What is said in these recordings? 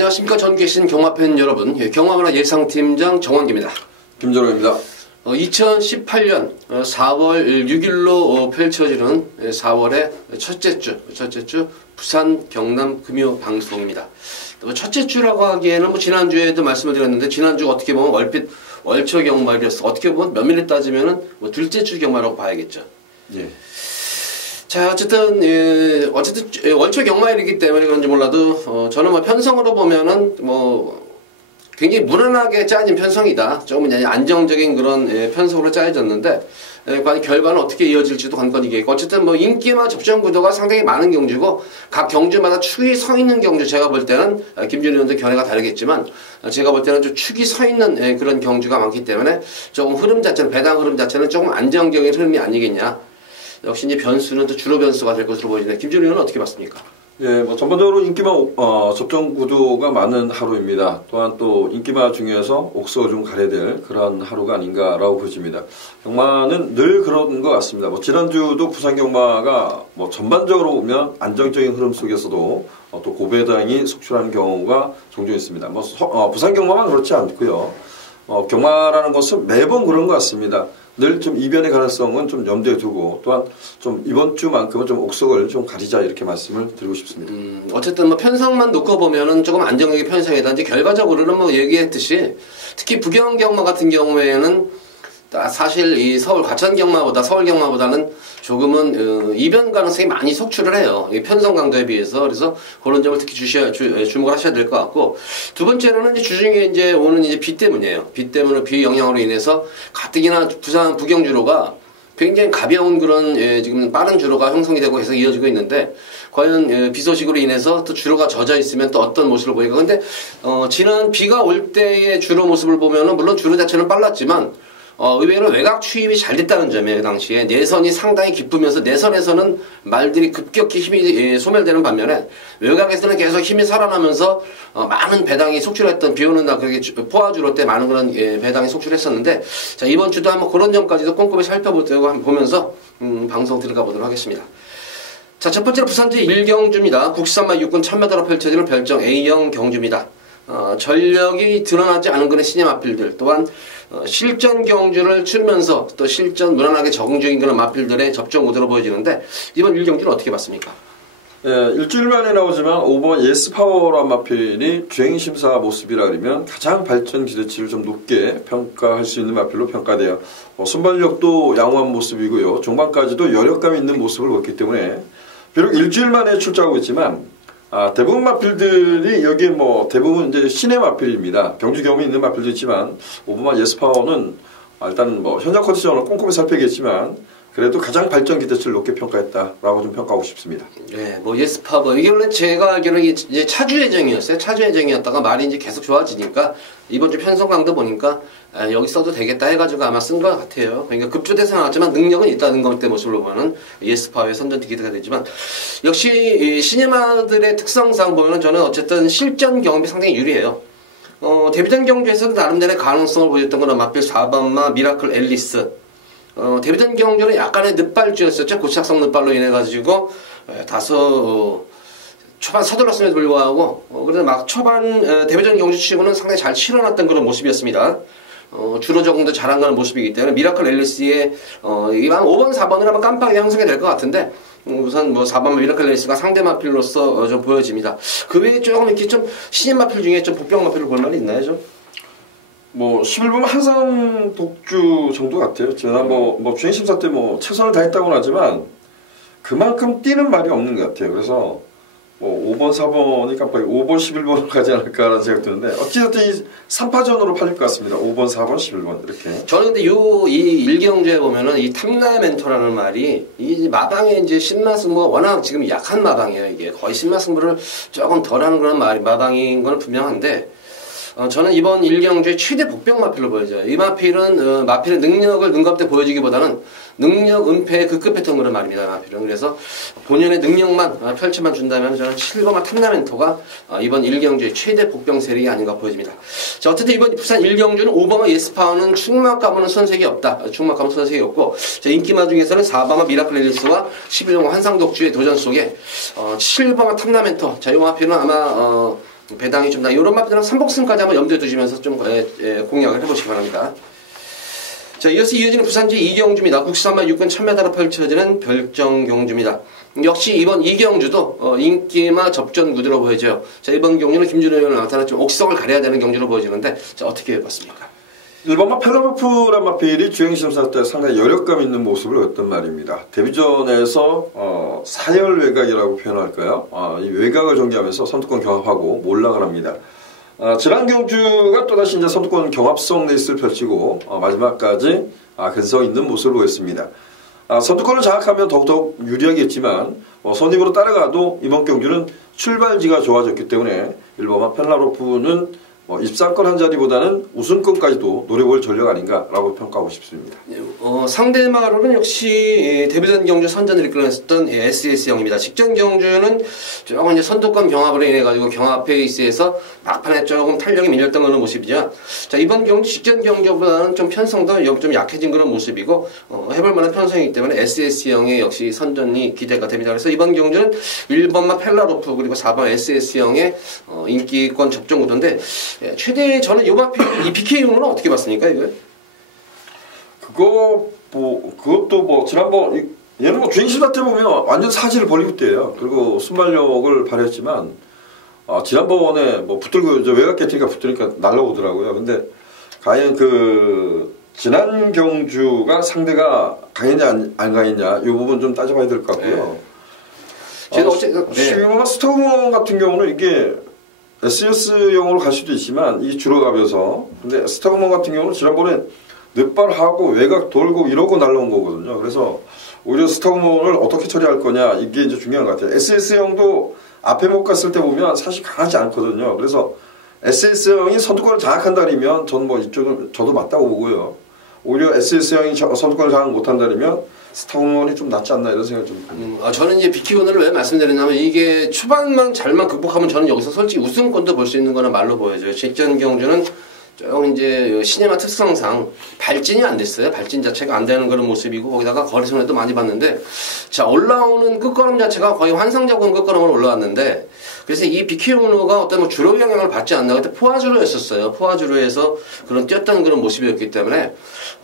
안녕하십니까. 전 계신 경마팬 여러분. 경마문화 예상팀장 정환기입니다. 김전호입니다. 2018년 4월 6일로 펼쳐지는 4월의 첫째 주 부산 경남 금요 방송입니다. 첫째 주라고 하기에는 지난주에도 말씀을 드렸는데, 지난주 어떻게 보면 얼핏 월초 경마이었어. 어떻게 보면 면밀히 따지면은 둘째 주 경마라고 봐야겠죠. 예. 자, 어쨌든 월초 경마일이기 때문에 그런지 몰라도 저는 편성으로 보면은 굉장히 무난하게 짜진 편성이다. 조금 안정적인 그런 편성으로 짜여졌는데, 과연 결과는 어떻게 이어질지도 관건이겠고, 어쨌든 인기와 접전 구도가 상당히 많은 경주고, 각 경주마다 축이 서 있는 경주, 제가 볼 때는 김준희 의원도 견해가 다르겠지만, 제가 볼 때는 좀 축이 서 있는 그런 경주가 많기 때문에 조금 흐름 자체는, 배당 흐름 자체는 조금 안정적인 흐름이 아니겠냐. 역시 이제 변수는 또 주로 변수가 될 것으로 보이는데, 김준희 의원은 어떻게 봤습니까? 예, 전반적으로 인기마 접종 구도가 많은 하루입니다. 또한 또 인기마 중에서 옥수가 좀 가려야 될 그런 하루가 아닌가라고 보여집니다. 경마는 늘 그런 것 같습니다. 지난주도 부산 경마가 전반적으로 보면 안정적인 흐름 속에서도 또 고배당이 속출하는 경우가 종종 있습니다. 부산 경마만 그렇지 않고요. 경마라는 것은 매번 그런 것 같습니다. 늘 좀 이변의 가능성은 좀 염두에 두고, 또한 좀 이번 주만큼은 좀 옥석을 좀 가리자, 이렇게 말씀을 드리고 싶습니다. 어쨌든 편성만 놓고 보면은 조금 안정적인 편성이다. 결과적으로는 얘기했듯이 특히 부경 경마 같은 경우에는 사실 이 서울 과천 경마보다 서울 경마보다는 조금은 이변 가능성이 많이 속출을 해요. 편성 강도에 비해서. 그래서 그런 점을 특히 주목을 하셔야 될 것 같고, 두 번째로는 주중에 오는 비 때문이에요. 비 영향으로 인해서 가뜩이나 부산 부경 주로가 굉장히 가벼운 그런 지금 빠른 주로가 형성이 되고 계속 이어지고 있는데, 과연 비 소식으로 인해서 또 주로가 젖어 있으면 또 어떤 모습을 보일까. 근데 지난 비가 올 때의 주로 모습을 보면은 물론 주로 자체는 빨랐지만 의외로 외곽 추입이 잘 됐다는 점이에요. 그 당시에 내선이 상당히 깊으면서, 내선에서는 말들이 급격히 힘이 소멸되는 반면에 외곽에서는 계속 힘이 살아나면서 많은 배당이 속출했던, 비 오는 날 그렇게 포화주로 때 많은 그런 배당이 속출했었는데, 자, 이번 주도 한번 그런 점까지도 꼼꼼히 살펴보고 보면서 방송 들어가 보도록 하겠습니다. 자, 첫 번째로 부산제 1경주입니다. 국산마 육군 1000m로 펼쳐지는 별정 A형 경주입니다. 전력이 드러나지 않은 그런 신예 마필들, 또한 실전 경주를 치르면서 또 실전 무난하게 적응 중인 그런 마필들의 접종 구도로 보여지는데, 이번 1경주는 어떻게 봤습니까? 예, 일주일 만에 나오지만 5번 예스파워란 마필이 주행심사 모습이라 그러면 가장 발전 기대치를 좀 높게 평가할 수 있는 마필로 평가돼요. 순발력도 양호한 모습이고요. 종반까지도 여력감 있는 모습을 보였기 때문에, 비록 일주일 만에 출전하고 있지만 대부분 마필들이 여기에 대부분 이제 신의 마필입니다. 경주 경험이 있는 마필도 있지만, 오버마 예스파워는 일단 현장 컨디션을 꼼꼼히 살펴야겠지만 그래도 가장 발전 기대치를 높게 평가했다라고 좀 평가하고 싶습니다. 네, 예스파워 이게 원래 제가 알기로는 이제 차주 예정이었어요. 차주 예정이었다가 말이 이제 계속 좋아지니까 이번 주 편성 강도 보니까 여기 써도 되겠다 해가지고 아마 쓴 것 같아요. 그러니까 급조돼서 나왔지만 능력은 있다는 것 때문에 모습으로 보면 예스파워의 선전 기대가 되지만, 역시 시네마들의 특성상 보면은 저는 어쨌든 실전 경험이 상당히 유리해요. 데뷔전 경주에서도 나름대로의 가능성을 보였던 건 마필 4번마 미라클 앨리스. 데뷔전 경주는 약간의 늦발주였었죠. 고착성 늦발로 인해가지고 다소 초반 서둘렀음에도 불구하고 그래도 막 초반 데뷔전 경주 치고는 상당히 잘 치러놨던 그런 모습이었습니다. 주로 적응도 잘한 그런 모습이기 때문에 미라클 앨리스의 이만 5번 4번을 한번 깜빡이 형성이 될 것 같은데, 우선 4번 미라클 앨리스가 상대 마필로서 좀 보여집니다. 그 외에 조금 이렇게 좀 신인 마필 중에 좀 복병 마필을 볼 말이 있나요, 좀? 11번 한상 독주 정도 같아요. 제가 주행심사 때 최선을 다했다고는 하지만 그만큼 뛰는 말이 없는 것 같아요. 그래서 5번, 4번이 깜빡이 5번, 11번으로 가지 않을까라는 생각이 드는데, 어찌됐든 이 3파전으로 팔릴 것 같습니다. 5번, 4번, 11번 이렇게. 저는 근데 이 일경주에 보면은 이 탐나 멘토라는 말이 이 마방의 이제 신마승부가 워낙 지금 약한 마방이에요. 이게 거의 신마승부를 조금 덜하는 그런 마방인 건 분명한데, 저는 이번 일경주의 최대 복병 마필로 보여져요. 이 마필은 마필의 능력을 눈감때 보여주기보다는 능력 은폐의 극급 패턴 그런 말입니다. 마필은. 그래서 본연의 능력만 펼쳐만 준다면 저는 7번마 탐라멘토가 이번 일경주의 최대 복병 세력이 아닌가 보여집니다. 자, 어쨌든 이번 부산 일경주는 5번마 예스파워는 충막가문은 선색이 없다. 충막가문 선색이 없고, 인기마 중에서는 4번마 미라클 앨리스와 11번마 환상독주의 도전 속에 7번마 탐라멘토. 자, 이 마필은 아마 배당이 좀 나. 이런 마피들은 3복승까지 한번 염두에 두시면서 좀 공략을 해보시기 바랍니다. 자, 이어서 이어지는 부산지 이경주입니다. 국산마 6군 1000m로 펼쳐지는 별정경주입니다. 역시 이번 이경주도 인기마 접전 구도로 보여져요. 자, 이번 경주는 김준호 의원을 나타나 좀 옥석을 가려야 되는 경주로 보여지는데, 자, 어떻게 봤습니까? 일본마 펠라로프란 마필이 주행심사 때 상당히 여력감 있는 모습을 보였단 말입니다. 데뷔전에서 사열 외곽이라고 표현할까요? 이 외곽을 전개하면서 선두권 경합하고 몰락을 합니다. 지난 경주가 또다시 이제 선두권 경합성 레이스를 펼치고 마지막까지 근성 있는 모습을 보였습니다. 선두권을 장악하면 더욱더 유리하겠지만 선입으로 따라가도 이번 경주는 출발지가 좋아졌기 때문에 일본마 펠라로프는 23권 한 자리보다는 우승권까지도 노려볼 전력 아닌가라고 평가하고 싶습니다. 상대마로는 역시 데뷔전 경주 선전을 이끌어냈었던 SS형입니다. 직전 경주는 조금 이제 선두권 경합으로 인해가지고 경합 페이스에서 막판에 조금 탄력이 밀렸던 그런 모습이죠. 자, 이번 경주 직전 경주보다는 좀 편성도 좀 약해진 그런 모습이고 해볼 만한 편성이기 때문에 SS형의 역시 선전이 기대가 됩니다. 그래서 이번 경주는 1번마 펠라로프 그리고 4번 SS형의 인기권 접전 구도인데 최대 저는 이 BK용으로는 어떻게 봤습니까, 이거? 그것도 지난번 얘는 주행시사 때 보면 완전 사지를 벌리고 때예요. 그리고 순발력을 발휘했지만 지난번에 붙들고 외곽 개티가 붙으니까 날라오더라고요. 근데 과연 지난 경주가 상대가 강했냐 안 강했냐 이 부분 좀 따져봐야 될 것 같고요. 지금 스타우먼 같은 경우는 이게 SS형으로 갈 수도 있지만 이 줄어가면서 근데 스타우먼 같은 경우는 지난번에 넷발하고 외곽 돌고 이러고 날라온 거거든요. 그래서 오히려 스타우먼을 어떻게 처리할 거냐 이게 이제 중요한 것 같아요. SS형도 앞에 못 갔을 때 보면 사실 강하지 않거든요. 그래서 SS형이 선두권을 장악한다면 전 이쪽은 저도 맞다고 보고요. 오히려 SS형이 선두권을 장악 못한다면 스타우먼이 좀 낫지 않나 이런 생각이 좀 듭니다. 저는 이제 BK원을 왜 말씀드리냐면 이게 초반만 잘만 극복하면 저는 여기서 솔직히 우승권도 볼 수 있는 거는 말로 보여져요. 직전 경주는 좀 이제 시네마 특성상 발진이 안 됐어요. 발진 자체가 안 되는 그런 모습이고 거기다가 거리손해도 많이 봤는데 자 올라오는 끝걸음 자체가 거의 환상적인 끝걸음으로 올라왔는데 그래서 이 BK원호가 어떤 주로 영향을 받지 않나 그때 포화주로였었어요. 포화주로에서 그런 뛰었던 그런 모습이었기 때문에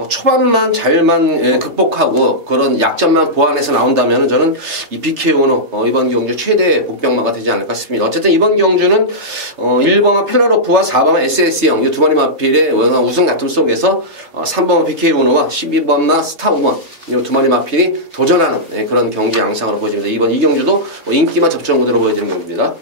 초반만 잘만 극복하고 그런 약점만 보완해서 나온다면 저는 이 BK원호 이번 경주 최대 복병마가 되지 않을까 싶습니다. 어쨌든 이번 경주는 1번마 펠라로프와 4번마 SS형 이 두 마리 마필의 우승 다툼 속에서 3번마 BK원호와 12번마 스타우먼 이 두 마리 마필이 도전하는 그런 경기 양상으로 보여집니다. 이번 이 경주도 인기만 접전 구도로 보여지는 경기입니다.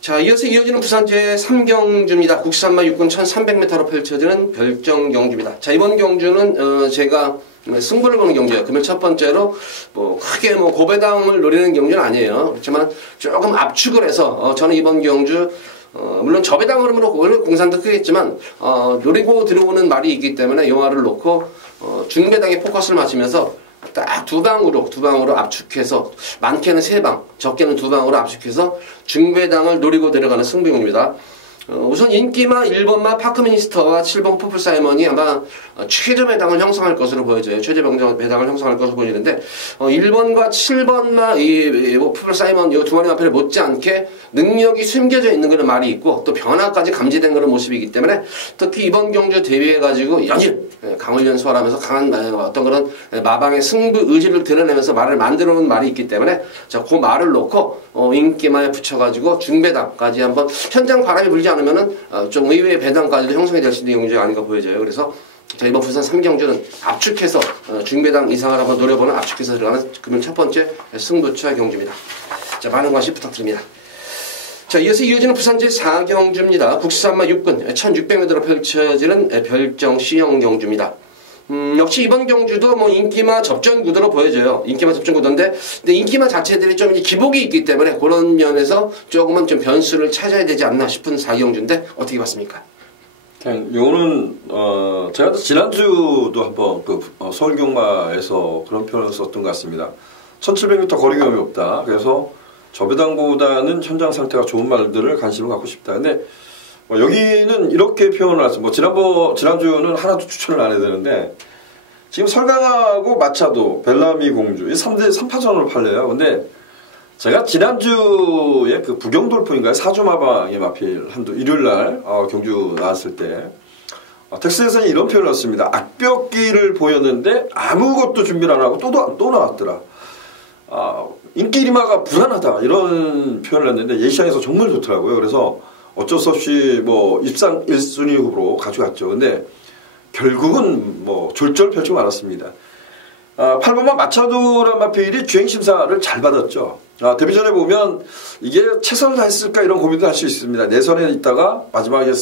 자, 이어서 이어지는 부산제 3경주입니다. 국산마 6군 1300m로 펼쳐지는 별정경주입니다. 자, 이번 경주는 제가 승부를 보는 경주예요. 그러면 첫 번째로 크게 고배당을 노리는 경주는 아니에요. 그렇지만 조금 압축을 해서 저는 이번 경주 물론 저배당 흐름으로 공산도 크겠지만 노리고 들어오는 말이 있기 때문에 이 말을 놓고 중배당에 포커스를 맞추면서 딱 두 방으로 압축해서 많게는 3방, 적게는 2방으로 압축해서 중배당을 노리고 내려가는 승부용입니다. 우선 인기마 1번마 파크미니스터와 7번 퍼플 사이먼이 아마 최저 배당을 형성할 것으로 보여져요. 최저 배당을 형성할 것으로 보이는데 1번과 7번마 이 퍼플 사이먼 이 두 마리 마필에 못지않게 능력이 숨겨져 있는 그런 말이 있고 또 변화까지 감지된 그런 모습이기 때문에 특히 이번 경주 대비해가지고 연일 강을 연수하면서 강한 어떤 그런 마방의 승부 의지를 드러내면서 말을 만들어 놓은 말이 있기 때문에 자, 그 말을 놓고 인기마에 붙여가지고 중배당까지 한번 현장 바람이 불지 않으면은 좀 의외의 배당까지도 형성이 될 수 있는 경주가 아닌가 보여져요. 그래서 자, 이번 부산 3경주는 압축해서 중배당 이상을 한번 노려보는 압축해서 들어가는 금일 첫 번째 승부처 경주입니다. 자, 많은 관심 부탁드립니다. 자, 이어지는 부산제 4경주입니다. 국산마 6군 1600m로 펼쳐지는 별정 C형 경주입니다. 역시 이번 경주도 인기마 접전 구도로 보여져요. 인기마 접전 구도인데, 근데 인기마 자체들이 좀 기복이 있기 때문에 그런 면에서 조금은 좀 변수를 찾아야 되지 않나 싶은 4경주인데 어떻게 봤습니까? 요거는 제가 지난주도 한번 서울 경마에서 그런 표현을 썼던 것 같습니다. 1700m 거리 경험이 없다. 그래서 저배당보다는 현장 상태가 좋은 말들을 관심을 갖고 싶다. 근데 여기는 이렇게 표현을 하죠. 지난주는 하나도 추천을 안 해야 되는데, 지금 설강하고 마차도, 벨라미 공주, 이 3파전으로 팔려요. 근데, 제가 지난주에 그 부경돌풍인가요? 사주마방의 마필 한두 일요일날 경주 나왔을 때 텍스트에서는 이런 표현을 했습니다. 악벽기를 보였는데 아무것도 준비를 안 하고 또 나왔더라. 인기리마가 불안하다 이런 표현을 했는데 예시장에서 정말 좋더라고요. 그래서 어쩔 수 없이 뭐 입상 1순위 후보로 가져갔죠. 근데 결국은 뭐 졸졸 펼치고 말았습니다. 8번마 마차도란 마필이 주행심사를 잘 받았죠. 데뷔전에 보면 이게 최선을 다했을까 이런 고민도 할 수 있습니다. 내선에 있다가 마지막에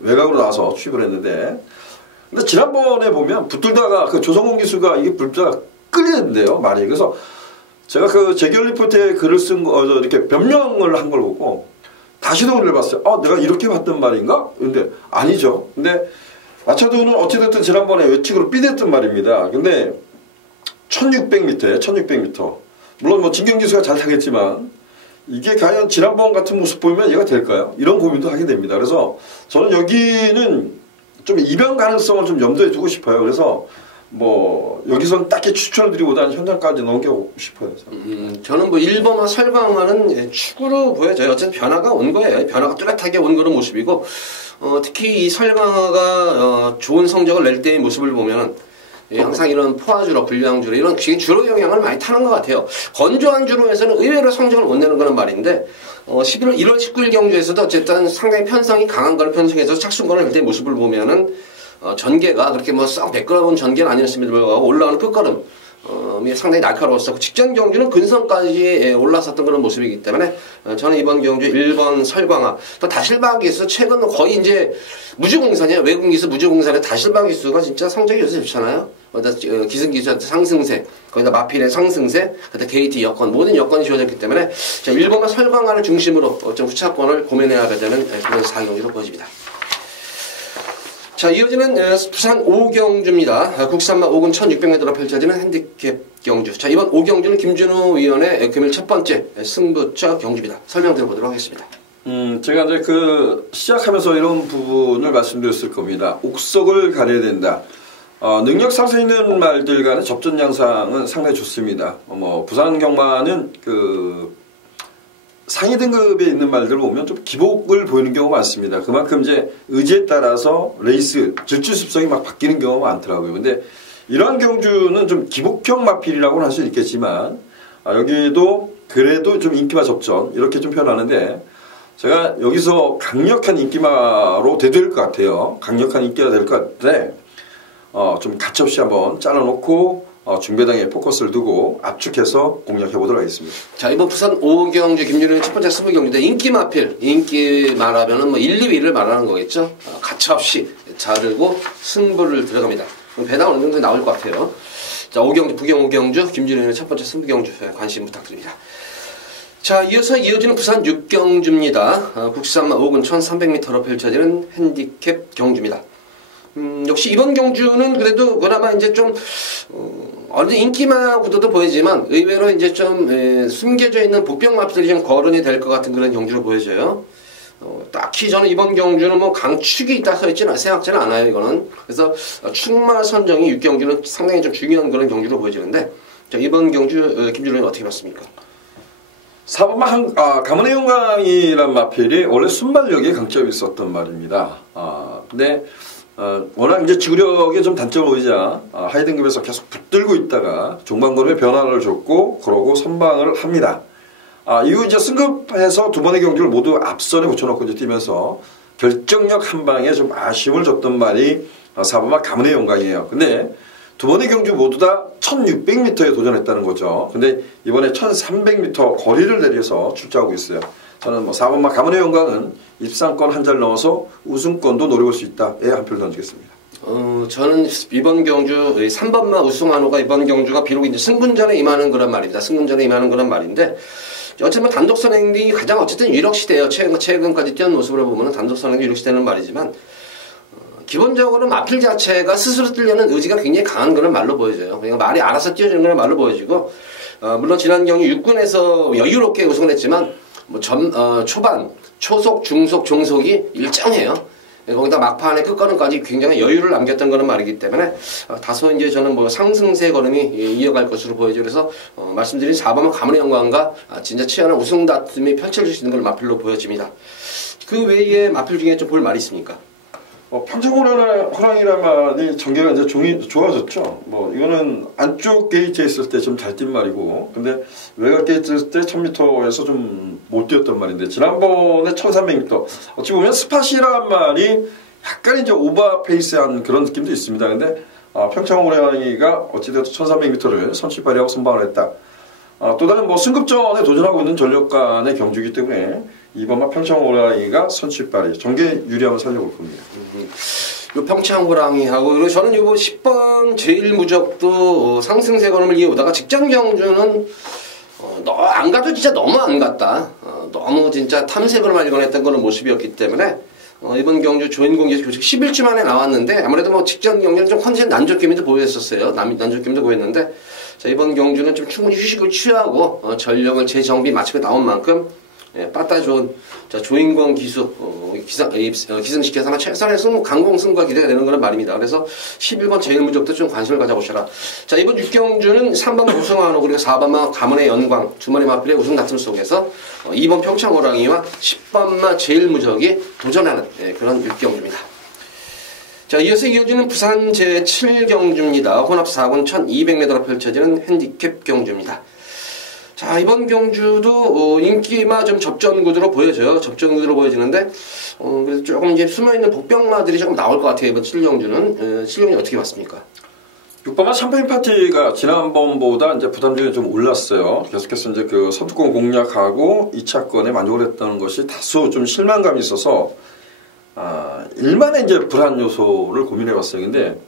외곽으로 나와서 취입을 했는데, 근데 지난번에 보면 붙들다가 그 조성훈 기수가 이게 불자가 끌리는데요, 말이. 그래서 제가 그 재결 리포트에 글을 쓴 거, 이렇게 변명을 한 걸 보고 다시 동의를 봤어요. 내가 이렇게 봤단 말인가? 근데 아니죠. 근데 마차도는 어찌됐든 지난번에 외측으로 삐댔단 말입니다. 근데 1600m. 물론 뭐 진경 기수가 잘 타겠지만 이게 과연 지난번 같은 모습 보이면 얘가 될까요? 이런 고민도 하게 됩니다. 그래서 저는 여기는 좀 이변 가능성을 좀 염두에 두고 싶어요. 그래서 뭐 여기서는 딱히 추천을 드리기보다는 현장까지 넘겨보고 싶어요. 저는 뭐 1번화 설광화는 축으로 보여져요. 어쨌든 변화가 온 거예요. 변화가 뚜렷하게 온 그런 모습이고, 특히 이 설광화가 좋은 성적을 낼 때의 모습을 보면 항상 이런 포화주로, 불량주로 이런 주로 영향을 많이 타는 것 같아요. 건조한 주로에서는 의외로 성적을 못 내는 거는 말인데, 1월 19일 경주에서도 어쨌든 상당히 편성이 강한 걸 편성해서 착순권을 낼 때의 모습을 보면은 전개가 그렇게 뭐 썩 매끄러운 전개는 아니었음에도 불구하고 올라가는 끝걸음 상당히 날카로웠었고, 직전 경주는 근성까지 올라섰던 그런 모습이기 때문에 저는 이번 경주 1번 설광화, 또 다실방 기수 최근 거의 이제 무주공산이에요. 외국 기수 무주공산의 다실방 기수가 진짜 성적이 요새 좋잖아요. 기승 기수한테 상승세, 거기다 마필의 상승세, 그다음 게이트 여건, 모든 여건이 주어졌기 때문에 1번과 설광화를 중심으로 좀 후차권을 고민해야 되는 그런 4경주로 보여집니다. 자, 이어지는 부산 5경주입니다. 국산마 5군 1600m로 펼쳐지는 핸디캡 경주. 자, 이번 5경주는 김준우 위원의 금일 첫 번째 승부처 경주입니다. 설명 드려보도록 하겠습니다. 제가 이제 시작하면서 이런 부분을 말씀드렸을 겁니다. 옥석을 가려야 된다. 능력 상승 있는 말들 간의 접전 양상은 상당히 좋습니다. 부산 경마는 상위 등급에 있는 말들을 보면 좀 기복을 보이는 경우가 많습니다. 그만큼 이제 의지에 따라서 레이스 질주 습성이 막 바뀌는 경우가 많더라고요. 근데 이러한 경주는 좀 기복형 마필이라고는 할 수 있겠지만, 여기도 그래도 좀 인기마 접전 이렇게 좀 표현하는데, 제가 여기서 강력한 인기마로 대될 것 같아요. 강력한 인기가 될 것 같은데, 좀 가차없이 한번 잘라놓고 중배당에 포커스를 두고 압축해서 공략해보도록 하겠습니다. 자, 이번 부산 5경주 김준우의 첫 번째 승부경주인데, 인기마필, 인기 말하면은 뭐 1, 2위를 말하는 거겠죠. 가차없이 자르고 승부를 들어갑니다. 배당 어느 정도 나올 것 같아요. 자, 5경주, 부경 5경주 김준우의 첫 번째 승부경주 관심 부탁드립니다. 자, 이어지는 부산 6경주입니다. 국산마 5군 1300m로 펼쳐지는 핸디캡 경주입니다. 역시 이번 경주는 그래도 그나마 이제 좀 어느 인기마 구도도 보이지만 의외로 이제 좀 숨겨져 있는 복병 마필들이 좀 거론이 될 것 같은 그런 경주로 보여져요. 딱히 저는 이번 경주는 뭐 강축이 있다 생각지는 않아요, 이거는. 그래서 축마 선정이 6경주는 상당히 좀 중요한 그런 경주로 보여지는데, 자, 이번 경주 김준호는 어떻게 봤습니까? 4번마 가문의 영광이란 마필이 원래 순발력에 강점이 있었던 말입니다. 근데 워낙 이제 지구력에 좀 단점을 보이자 하위 등급에서 계속 붙들고 있다가 종반걸음에 변화를 줬고 그러고 선방을 합니다. 이후 이제 승급해서 두 번의 경주를 모두 앞선에 붙여놓고 이제 뛰면서 결정력 한 방에 좀 아쉬움을 줬던 말이 4번마 가문의 영광이에요. 근데 두 번의 경주 모두 다 1600m에 도전했다는 거죠. 근데 이번에 1300m 거리를 내려서 출자하고 있어요. 저는 4번마 가문의 영광은 입상권 한 자를 넘어서 우승권도 노려볼 수 있다에 한 표를 던지겠습니다. 저는 이번 경주 3번마 우승한호가 이번 경주가 비록 이제 승군전에 임하는 그런 말입니다. 승군전에 임하는 그런 말인데, 어쨌든 단독 선행이 가장 어쨌든 유력시대예요. 최근까지 뛰는 모습으로 보면 단독 선행이 유력시대는 말이지만, 기본적으로 마필 자체가 스스로 뛰려는 의지가 굉장히 강한 그런 말로 보여져요. 그러니까 말이 알아서 뛰어주는 그런 말로 보여지고, 물론 지난 경주 6군에서 여유롭게 우승을 했지만, 초반, 초속, 중속, 종속이 일정해요. 거기다 막판에 끝걸음까지 굉장히 여유를 남겼던 거는 말이기 때문에 다소 이제 저는 뭐 상승세 걸음이 이어갈 것으로 보여져. 그래서 말씀드린 4번은 가문의 영광과 진짜 치열한 우승 다툼이 펼쳐질 수 있는 걸 마필로 보여집니다. 그 외에 마필 중에 좀 볼 말이 있습니까? 평창호랑이란 말이 전개가 이제 좋아졌죠. 뭐 이거는 안쪽 게이트에 있을 때 좀 잘 뛴 말이고, 근데 외곽 게이트 있을 때 1000m에서 좀 못 뛰었던 말인데, 지난번에 1300m 어찌 보면 스팟이란 말이 약간 이제 오버 페이스한 그런 느낌도 있습니다. 근데 평창호랑이가 어찌됐든 1300m를 선취발휘하고 선방을 했다. 또 다른 뭐 승급전에 도전하고 있는 전력 간의 경주이기 때문에 이번만 평창호랑이가 선취발휘 전개 유리함을 살려볼 겁니다. 요 평창호랑이하고, 그리고 저는 요거 10번 제일무적도 상승세 걸음을 이어오다가 직전 경주는 안 가도 진짜 너무 안 갔다. 너무 진짜 탐색으로 말곤했던 그런 모습이었기 때문에 이번 경주 조인공에서 교식 10일치 만에 나왔는데, 아무래도 뭐 직전 경주는 좀 컨디션 난조낌도 보였었어요. 난조낌도 보였는데, 자, 이번 경주는 좀 충분히 휴식을 취하고 전력을 재정비 마치고 나온 만큼 빠따 좋은 조인공 기수 기승시켜서 아마 최선의 강공 승부가 기대가 되는 그런 말입니다. 그래서 11번 제일무적도 좀 관심을 가져보셔라. 자, 이번 6경주는 3번 우승한호 그리고 4번마 가문의 영광 두 마리 마필의 우승 다툼 속에서 2번 평창호랑이와 10번마 제일무적이 도전하는 그런 6경주입니다. 자, 이어서 이어지는 부산 제7경주입니다. 혼합 4군 1200m로 펼쳐지는 핸디캡 경주입니다. 자, 이번 경주도 인기마 좀 접전구도로 보여져요. 접전구도로 보여지는데 그래서 조금 이제 숨어있는 복병마들이 조금 나올 것 같아요. 이번 7경주는 7경주 어떻게 봤습니까? 6번마 샴페인 파티가 지난번보다 이제 부담중에 좀 올랐어요. 계속해서 이제 그 선두권 공략하고 2차권에 만족을 했다는 것이 다소 좀 실망감이 있어서 일만의 이제 불안 요소를 고민해봤어요. 근데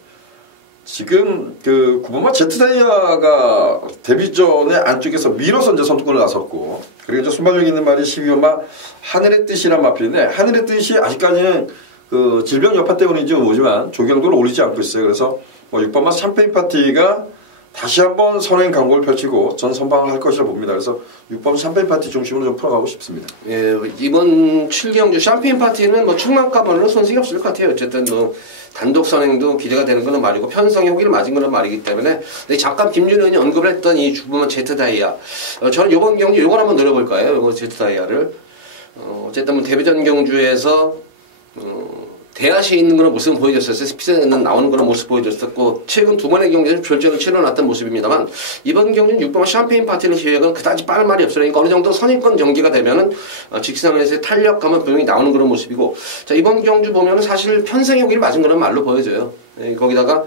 지금 그 9번마 제트다이아가 데뷔 전에 안쪽에서 밀어서 이제 선두권을 나섰고, 그리고 이제 순발력 있는 말이 12번마 하늘의 뜻이란 마필인데, 하늘의 뜻이 아직까지는 그 질병 여파 때문인지 모르지만 조경도를 올리지 않고 있어요. 그래서 뭐 6번마 샴페인 파티가 다시 한번 선행 강국을 펼치고 전 선방을 할 것이라 봅니다. 그래서 6번 샴페인 파티 중심으로 좀 풀어가고 싶습니다. 예, 이번 7경주 샴페인 파티는 뭐 충만가번으로 손색이 없을 것 같아요. 어쨌든 뭐 단독 선행도 기대가 되는 건 말이고 편성에 호기를 맞은 건 말이기 때문에. 근데 잠깐 김준호 의원이 언급을 했던 이 주부만 제트다이아, 저는 이번 경주 요걸 한번 노려볼까요? 이거 제트다이아를 어쨌든 뭐 데뷔전 경주에서 대하시에 있는 그런 모습은 보여줬었어요. 스피드는 나오는 그런 모습 보여줬었고, 최근 두 번의 경기에서 결정을 치러놨던 모습입니다만, 이번 경기는 6번 샴페인 파티는 기획은 그다지 빠른 말이 없어요. 그러니까 어느 정도 선입권 전기가 되면은 직선에서의 탄력감은 분명히 나오는 그런 모습이고, 자, 이번 경주 보면은 사실 편성의 호기를 맞은 그런 말로 보여져요. 거기다가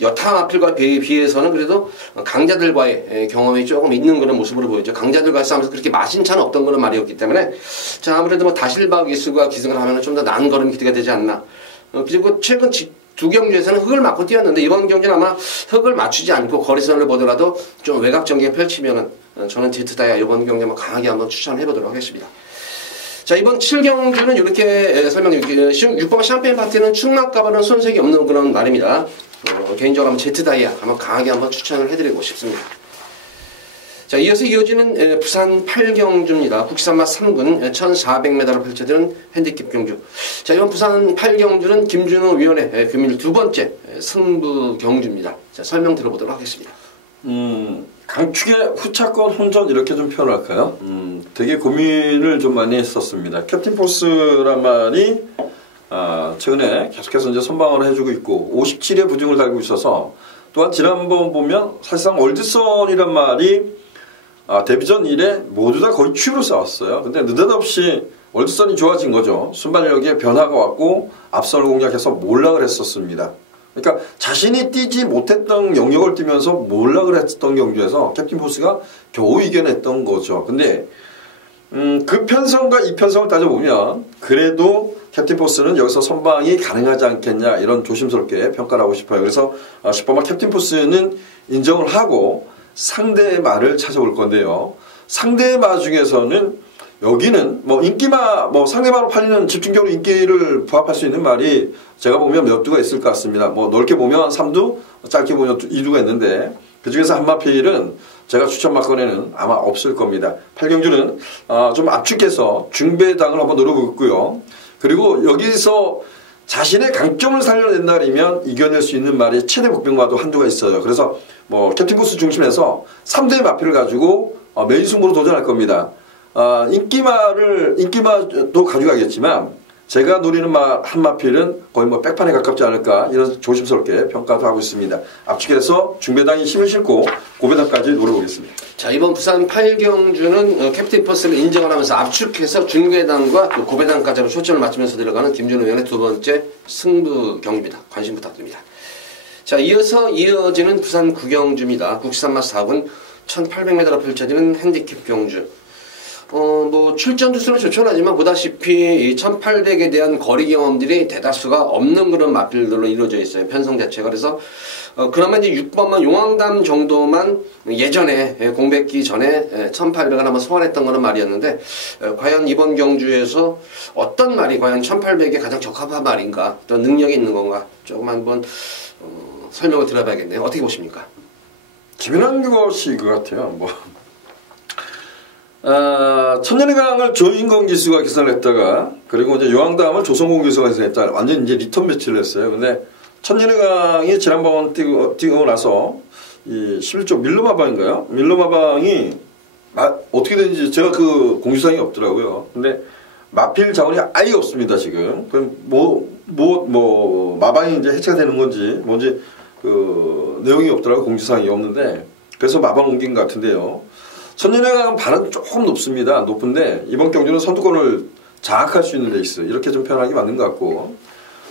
여타 마필과 비해서는 그래도 강자들과의 경험이 조금 있는 그런 모습으로 보이죠. 강자들과의 싸움에서 그렇게 마신차는 없던 그런 말이었기 때문에, 자, 아무래도 뭐 다실바 기수가 기승을 하면 좀 더 나은 걸음이 기대가 되지 않나. 그리고 최근 두 경주에서는 흙을 맞고 뛰었는데, 이번 경주는 아마 흙을 맞추지 않고 거리선을 보더라도 좀 외곽 전개 펼치면은 저는 제트다이아 이번 경기 한번 강하게 한번 추천해 보도록 하겠습니다. 자, 이번 7경주는 이렇게 설명드릴게요. 6번 샴페인 파티는 충막가발은 손색이 없는 그런 말입니다. 개인적으로 한번 제트다이아 한번 강하게 한번 추천을 해드리고 싶습니다. 자, 이어서 이어지는 부산 8경주입니다. 국산마 3군 1400m로 펼쳐지는 핸디캡 경주. 자, 이번 부산 8경주는 김준호 위원의 금일 두 번째 승부 경주입니다. 자, 설명 들어보도록 하겠습니다. 강축의 후차권 혼전 이렇게 좀 표현할까요? 되게 고민을 좀 많이 했었습니다. 캡틴 포스란 말이 최근에 계속해서 이제 선방을 해주고 있고 57의 부중을 달고 있어서, 또한 지난번 보면 사실상 월드선이란 말이 데뷔전 이래 모두 다 거의 추유로 싸웠어요. 근데 느닷없이 월드선이 좋아진 거죠. 순발력에 변화가 왔고 앞선을 공략해서 몰락을 했었습니다. 그러니까 자신이 뛰지 못했던 영역을 뛰면서 몰락을 했던 경주에서 캡틴 포스가 겨우 이겨냈던 거죠. 근데 그 편성과 이 편성을 따져보면 그래도 캡틴 포스는 여기서 선방이 가능하지 않겠냐, 이런 조심스럽게 평가를 하고 싶어요. 그래서 10번마 캡틴 포스는 인정을 하고 상대의 말을 찾아볼 건데요. 상대의 말 중에서는 여기는 뭐 인기마, 뭐 상대방으로 팔리는 집중적으로 인기를 부합할 수 있는 말이 제가 보면 몇 두가 있을 것 같습니다. 뭐 넓게 보면 3두, 짧게 보면 2두가 있는데, 그 중에서 한마필은 제가 추천 막건에는 아마 없을 겁니다. 8경주는 좀 압축해서 중배당을 한번 노려보고요. 그리고 여기서 자신의 강점을 살려낸다면 이겨낼 수 있는 말이 최대 복병과도 한도가 있어요. 그래서 뭐 캡틴 보스 중심에서 3대의 마필을 가지고 메인 승부로 도전할 겁니다. 인기마도 가져가겠지만 제가 노리는 한 마필은 거의 뭐 백판에 가깝지 않을까 이런 조심스럽게 평가도 하고 있습니다. 압축해서 중배당이 힘을 싣고 고배당까지 노려보겠습니다. 자, 이번 부산 8경주는 캡틴 포스를 인정을 하면서 압축해서 중배당과 또 고배당까지 초점을 맞추면서 들어가는 김준호 의원의 두 번째 승부 경기입니다. 관심 부탁드립니다. 자, 이어서 이어지는 부산 9경주입니다. 국시산마 4군 1800m로 펼쳐지는 핸디캡 경주. 뭐 출전 투수는 좋긴 하지만 보다시피 이 1800에 대한 거리 경험들이 대다수가 없는 그런 마필들로 이루어져 있어요. 편성 자체가. 그래서 그나마 이제 6번만 용왕담 정도만 예전에 공백기 전에 1800을 한번 소환했던 거는 말이었는데 과연 이번 경주에서 어떤 말이 과연 1800에 가장 적합한 말인가, 또 능력이 있는 건가 조금 한번 설명을 들어봐야겠네요. 어떻게 보십니까? 재미난 것이 그 같아요. 뭐 천년의 강을 조인공 기수가 기선을 했다가 그리고 이제 용왕담을 조성공 기수가 기선했다. 완전 이제 리턴 매치를 했어요. 근데 천년의 강이 지난번 뛰고 나서 이 11조 밀로마방인가요? 밀로마방이 어떻게 되는지 제가 그 공지사항이 없더라고요. 근데 마필 자원이 아예 없습니다 지금. 그럼 마방이 이제 해체가 되는 건지 뭔지 그 내용이 없더라고. 공지사항이 없는데 그래서 마방 옮긴 것 같은데요. 천년의 강은 반은 조금 높습니다. 높은데 이번 경주는 선두권을 장악할 수 있는 데 있어요. 이렇게 좀 표현하기 맞는 것 같고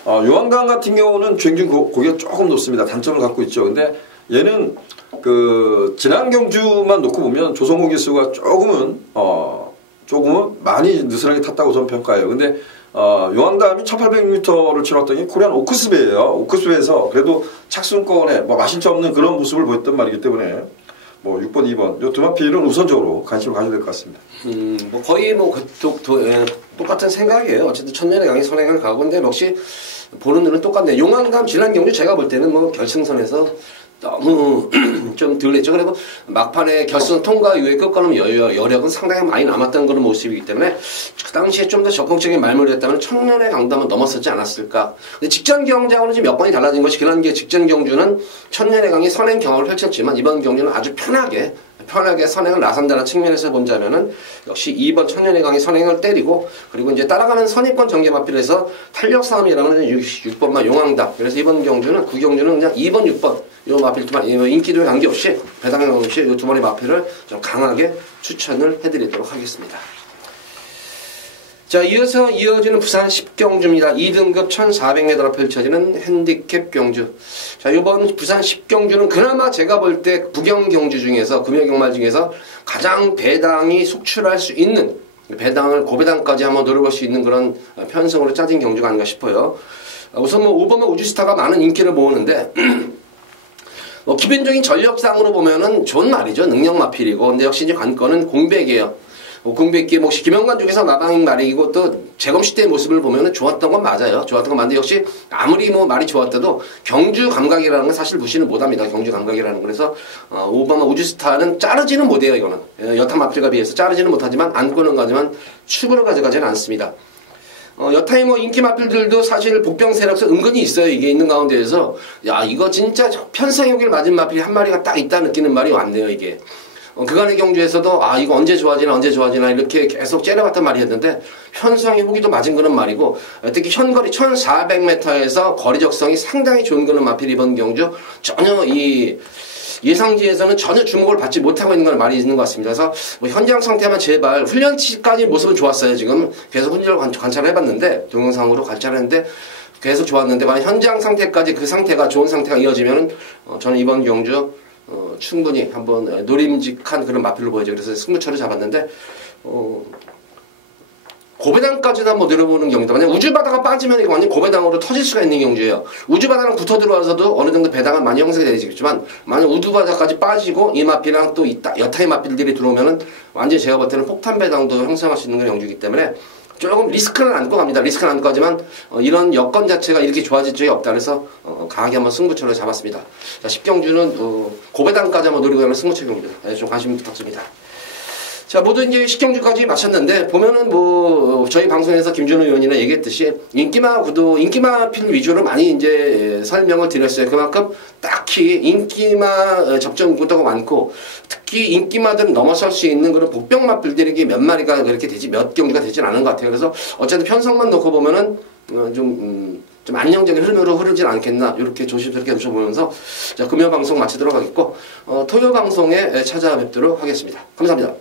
용왕강 같은 경우는 주행중 고기가 조금 높습니다. 단점을 갖고 있죠. 근데 얘는 그 지난 경주만 놓고 보면 조성호 기수가 조금은 많이 느슨하게 탔다고 저는 평가해요. 근데 용왕담이 1800m를 치렀더니 코리안 오크스베예요. 오크스베에서 그래도 착순권에 뭐 마신자 없는 그런 모습을 보였던 말이기 때문에 뭐 6번, 2번 이 두 마필은 우선적으로 관심을 가져야 될 것 같습니다. 뭐 거의 뭐 똑같은 생각이에요. 어쨌든 천년의 강이 선행을 가고 근데 역시 보는 눈은 똑같네요. 용왕담 지난 경주 제가 볼 때는 뭐 결승선에서 너무 좀 덜 했죠. 그리고 막판에 결승 통과 이후에 끝가는 여력은 상당히 많이 남았던 그런 모습이기 때문에 그 당시에 좀 더 적극적인 말물을 했다면 천년의 강담은 넘었었지 않았을까. 근데 직전 경주하고는 지금 여건이 달라진 것이 지난 게 직전 경주는 천년의 강이 선행 경험을 펼쳤지만 이번 경주는 아주 편하게 선행을 나선다는 측면에서 본다면은 역시 2번 천년의 강이 선행을 때리고 그리고 이제 따라가는 선입권 전개 마필에서 탄력 싸움이라는 6번만 용왕담. 그래서 이번 경주는 9경주는 그냥 2번, 6번 요 마필두만 인기도에 관계없이 배당에 관계없이 이 두 마리 마필을 좀 강하게 추천을 해드리도록 하겠습니다. 자, 이어서 이어지는 부산 10경주입니다. 2등급 1400m로 펼쳐지는 핸디캡 경주. 자, 이번 부산 10경주는 그나마 제가 볼 때 부경 경주 중에서 금요경말 중에서 가장 배당이 속출할 수 있는 배당을 고배당까지 한번 노려볼 수 있는 그런 편성으로 짜진 경주가 아닌가 싶어요. 우선 뭐 5번만 우주스타가 많은 인기를 모으는데 기본적인 전력상으로 보면은 좋은 말이죠. 능력 마필이고. 근데 역시 이제 관건은 공백이에요. 공백기 혹시 김영관 쪽에서 마방인 말이고 또 재검시 때의 모습을 보면은 좋았던 건 맞아요. 좋았던 건 맞는데 역시 아무리 뭐 말이 좋았다도 경주 감각이라는 건 사실 무시는 못합니다. 경주 감각이라는 건. 그래서 오바마 우주스타는 자르지는 못해요. 이거는 여타 마필과 비해서 자르지는 못하지만 안고는 가지만 축으로 가져가지는 않습니다. 여타의 뭐 인기 마필들도 사실 복병 세력서 은근히 있어요. 이게 있는 가운데에서 야 이거 진짜 편성욕을 맞은 마필이 한 마리가 딱 있다 느끼는 말이 왔네요. 이게 그간의 경주에서도 이거 언제 좋아지나 이렇게 계속 째려봤단 말이었는데 편성이 후기도 맞은 그런 말이고 특히 현거리 1400m에서 거리 적성이 상당히 좋은 그런 마필 이번 경주 전혀 이 예상지에서는 전혀 주목을 받지 못하고 있는 걸 많이 있는 것 같습니다. 그래서 뭐 현장 상태만 제발 훈련치까지 모습은 좋았어요. 지금 계속 훈련을 관찰을 해봤는데 동영상으로 관찰했는데 계속 좋았는데 만약 현장 상태까지 그 상태가 좋은 상태가 이어지면 저는 이번 경주 충분히 한번 노림직한 그런 마필을 보여줘. 그래서 승부처를 잡았는데 고배당까지도 한번 내려보는 경기다. 만약 우주바다가 빠지면 이거 완전 고배당으로 터질 수가 있는 경주예요. 우주바다랑 붙어 들어와서도 어느 정도 배당은 많이 형성이 되겠지만 만약 우주바다까지 빠지고 이 마필이랑 또 여타의 마필들이 들어오면은 완전히 제가 볼 때는 폭탄 배당도 형성할 수 있는 그런 경주이기 때문에 조금 리스크는 안고 갑니다. 리스크는 안고 가지만 이런 여건 자체가 이렇게 좋아질 적이 없다. 그래서 강하게 한번 승부처를 잡았습니다. 자, 10경주는 고배당까지 한번 노리고 가는 승부처 경주. 좀 관심 부탁드립니다. 자, 모두 이제 식경주까지 마쳤는데, 보면은 뭐, 저희 방송에서 김준호 의원이나 얘기했듯이, 인기마 구도, 인기마 필 위주로 많이 이제 설명을 드렸어요. 그만큼 딱히 인기마 접종 구도가 많고, 특히 인기마들은 넘어설 수 있는 그런 복병 필들이 몇 마리가 그렇게 되지, 몇 경기가 되진 않은 것 같아요. 그래서 어쨌든 편성만 놓고 보면은, 좀 안정적인 흐름으로 흐르진 않겠나 이렇게 조심스럽게 보면서 자, 금요 방송 마치도록 하겠고 토요 방송에 찾아뵙도록 하겠습니다. 감사합니다.